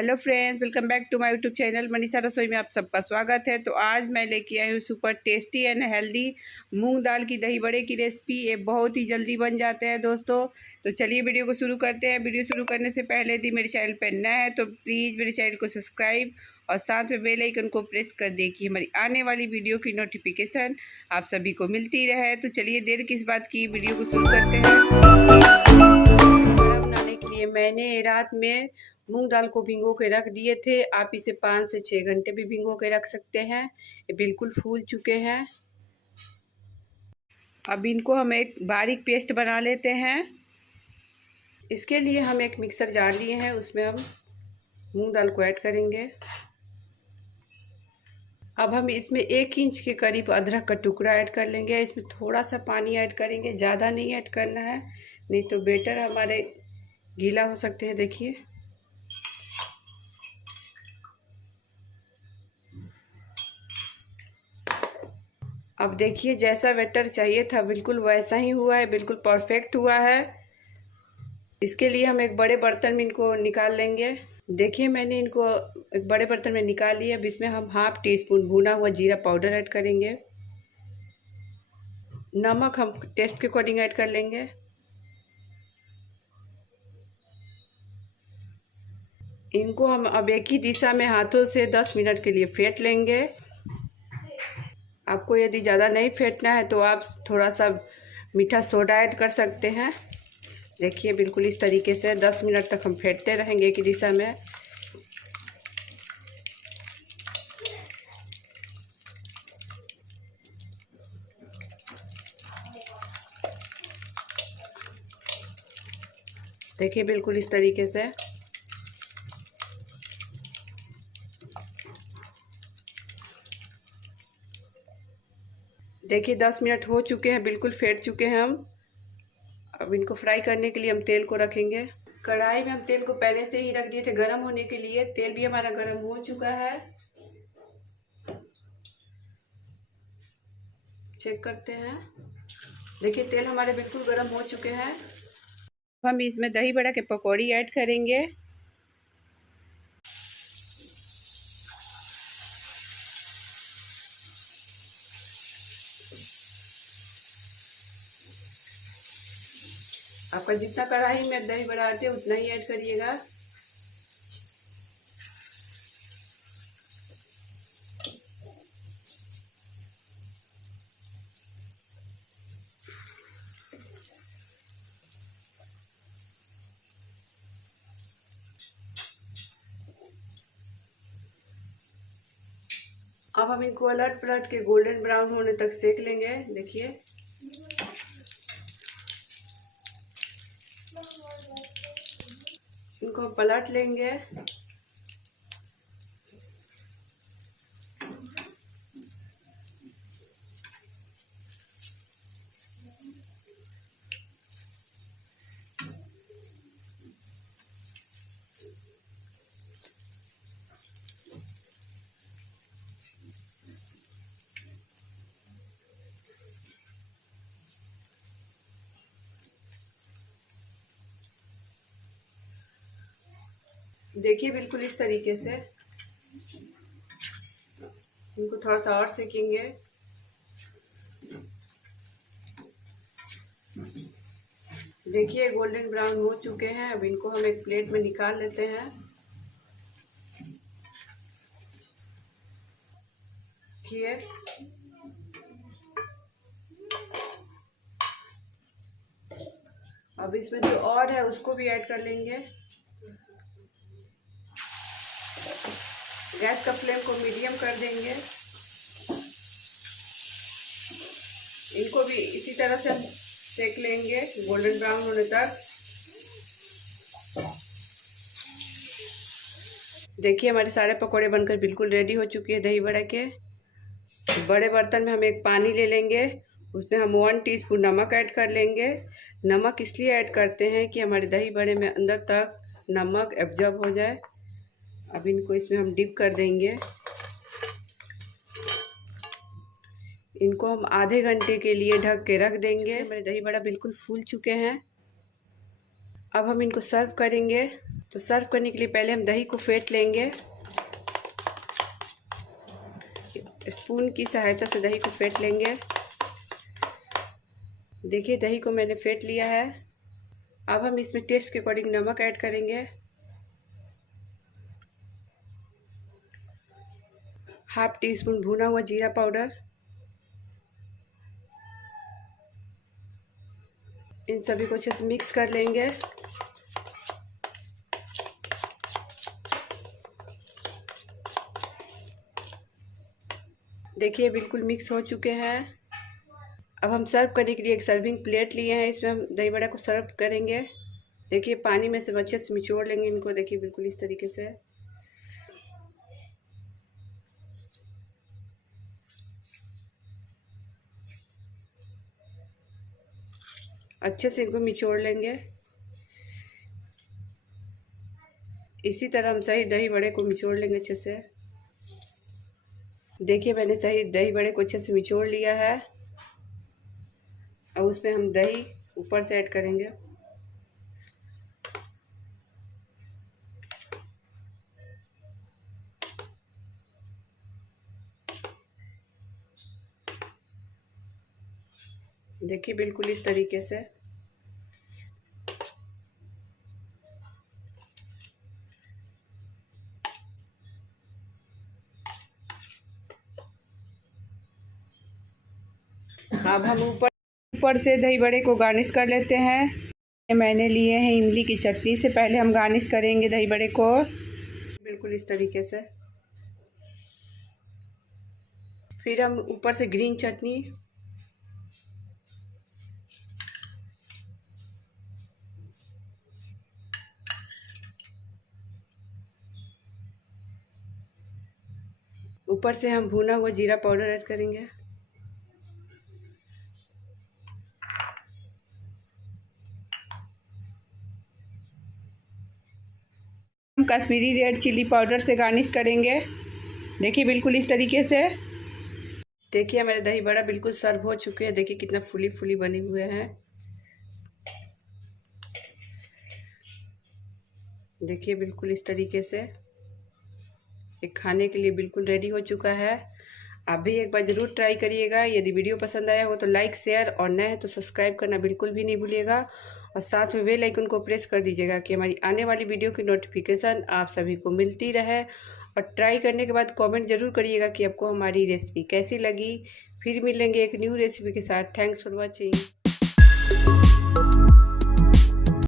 Hello friends, welcome back to my YouTube channel Manisha Rasoi में आप सबका स्वागत है। तो आज मैं लेके आई हूँ सुपर टेस्टी एंड हेल्दी मूंग दाल की दही बड़े की रेसिपी। ये बहुत ही जल्दी बन जाते हैं दोस्तों। तो चलिए वीडियो को शुरू करते हैं। वीडियो शुरू करने से पहले यदि मेरे चैनल पर नया है तो प्लीज़ मेरे चैनल को सब्सक्राइब और साथ में बेल आइकन को प्रेस कर दें कि हमारी आने वाली वीडियो की नोटिफिकेशन आप सभी को मिलती रहे। तो चलिए देर किस बात की, वीडियो को शुरू करते हैं। बनाने के लिए मैंने रात में मूंग दाल को भिगो के रख दिए थे। आप इसे 5 से 6 घंटे भी भिगो के रख सकते हैं। ये बिल्कुल फूल चुके हैं। अब इनको हम एक बारीक पेस्ट बना लेते हैं। इसके लिए हम एक मिक्सर जार लिए हैं, उसमें हम मूंग दाल को ऐड करेंगे। अब हम इसमें 1 इंच के करीब अदरक का टुकड़ा ऐड कर लेंगे। इसमें थोड़ा सा पानी ऐड करेंगे, ज़्यादा नहीं ऐड करना है, नहीं तो बेटर हमारे गीला हो सकते हैं। देखिए अब देखिए जैसा बैटर चाहिए था बिल्कुल वैसा ही हुआ है, बिल्कुल परफेक्ट हुआ है। इसके लिए हम एक बड़े बर्तन में इनको निकाल लेंगे। देखिए मैंने इनको एक बड़े बर्तन में निकाल लिया। अब इसमें हम 1/2 टीस्पून भुना हुआ जीरा पाउडर ऐड करेंगे। नमक हम टेस्ट के अकॉर्डिंग ऐड कर लेंगे। इनको हम अब एक ही दिशा में हाथों से 10 मिनट के लिए फेंट लेंगे। आपको यदि ज़्यादा नहीं फेंटना है तो आप थोड़ा सा मीठा सोडा ऐड कर सकते हैं। देखिए बिल्कुल इस तरीके से 10 मिनट तक हम फेंटते रहेंगे एक ही दिशा में। देखिए बिल्कुल इस तरीके से। देखिए 10 मिनट हो चुके हैं, बिल्कुल फेंट चुके हैं हम। अब इनको फ्राई करने के लिए हम तेल को रखेंगे। कढ़ाई में हम तेल को पहले से ही रख दिए थे गर्म होने के लिए। तेल भी हमारा गर्म हो चुका है, चेक करते हैं। देखिए तेल हमारे बिल्कुल गर्म हो चुके हैं। हम इसमें दही बड़ा के पकौड़ी ऐड करेंगे। आपका जितना कढ़ाई में दही बड़ा आते हैं उतना ही ऐड करिएगा। अब हम इनको अलट पलट के गोल्डन ब्राउन होने तक सेक लेंगे। देखिए इनको पलट लेंगे। देखिए बिल्कुल इस तरीके से इनको थोड़ा सा और सेकेंगे। देखिए गोल्डन ब्राउन हो चुके हैं। अब इनको हम एक प्लेट में निकाल लेते हैं। देखिए अब इसमें जो और है उसको भी ऐड कर लेंगे। गैस का फ्लेम को मीडियम कर देंगे। इनको भी इसी तरह से हम सेक लेंगे गोल्डन ब्राउन होने तक। देखिए हमारे सारे पकोड़े बनकर बिल्कुल रेडी हो चुके हैं दही बड़ा के। बड़े बर्तन में हम एक पानी ले लेंगे, उसमें हम 1 टीस्पून नमक ऐड कर लेंगे। नमक इसलिए ऐड करते हैं कि हमारे दही बड़े में अंदर तक नमक एब्जॉर्ब हो जाए। अब इनको इसमें हम डिप कर देंगे। इनको हम आधे घंटे के लिए ढक के रख देंगे। हमारे दही बड़ा बिल्कुल फूल चुके हैं। अब हम इनको सर्व करेंगे। तो सर्व करने के लिए पहले हम दही को फेंट लेंगे। स्पून की सहायता से दही को फेंट लेंगे। देखिए दही को मैंने फेंट लिया है। अब हम इसमें टेस्ट के अकॉर्डिंग नमक ऐड करेंगे। हाफ टी स्पून भुना हुआ जीरा पाउडर। इन सभी को अच्छे से मिक्स कर लेंगे। देखिए बिल्कुल मिक्स हो चुके हैं। अब हम सर्व करने के लिए एक सर्विंग प्लेट लिए हैं, इसमें हम दही बड़ा को सर्व करेंगे। देखिए पानी में से अच्छे से निचोड़ लेंगे इनको। देखिए बिल्कुल इस तरीके से अच्छे से इनको निचोड़ लेंगे। इसी तरह हम सही दही बड़े को निचोड़ लेंगे अच्छे से। देखिए मैंने सही दही बड़े को अच्छे से निचोड़ लिया है। अब उसमें हम दही ऊपर से ऐड करेंगे। देखिए बिल्कुल इस तरीके से। अब हम ऊपर से दही बड़े को गार्निश कर लेते हैं। मैंने लिए हैं इमली की चटनी से। पहले हम गार्निश करेंगे दही बड़े को बिल्कुल इस तरीके से। फिर हम ऊपर से ग्रीन चटनी, ऊपर से हम भुना हुआ जीरा पाउडर ऐड करेंगे। हम कश्मीरी रेड चिली पाउडर से गार्निश करेंगे। देखिए बिल्कुल इस तरीके से। देखिए हमारे दही बड़ा बिल्कुल सर्व हो चुके हैं। देखिए कितना फुली फुली बने हुए हैं। देखिए बिल्कुल इस तरीके से एक खाने के लिए बिल्कुल रेडी हो चुका है। आप भी एक बार ज़रूर ट्राई करिएगा। यदि वीडियो पसंद आया हो तो लाइक शेयर और नए हैं तो सब्सक्राइब करना बिल्कुल भी नहीं भूलिएगा। और साथ में बेल आइकन को प्रेस कर दीजिएगा कि हमारी आने वाली वीडियो की नोटिफिकेशन आप सभी को मिलती रहे। और ट्राई करने के बाद कमेंट ज़रूर करिएगा कि आपको हमारी रेसिपी कैसी लगी। फिर मिलेंगे एक न्यू रेसिपी के साथ। Thanks for watching.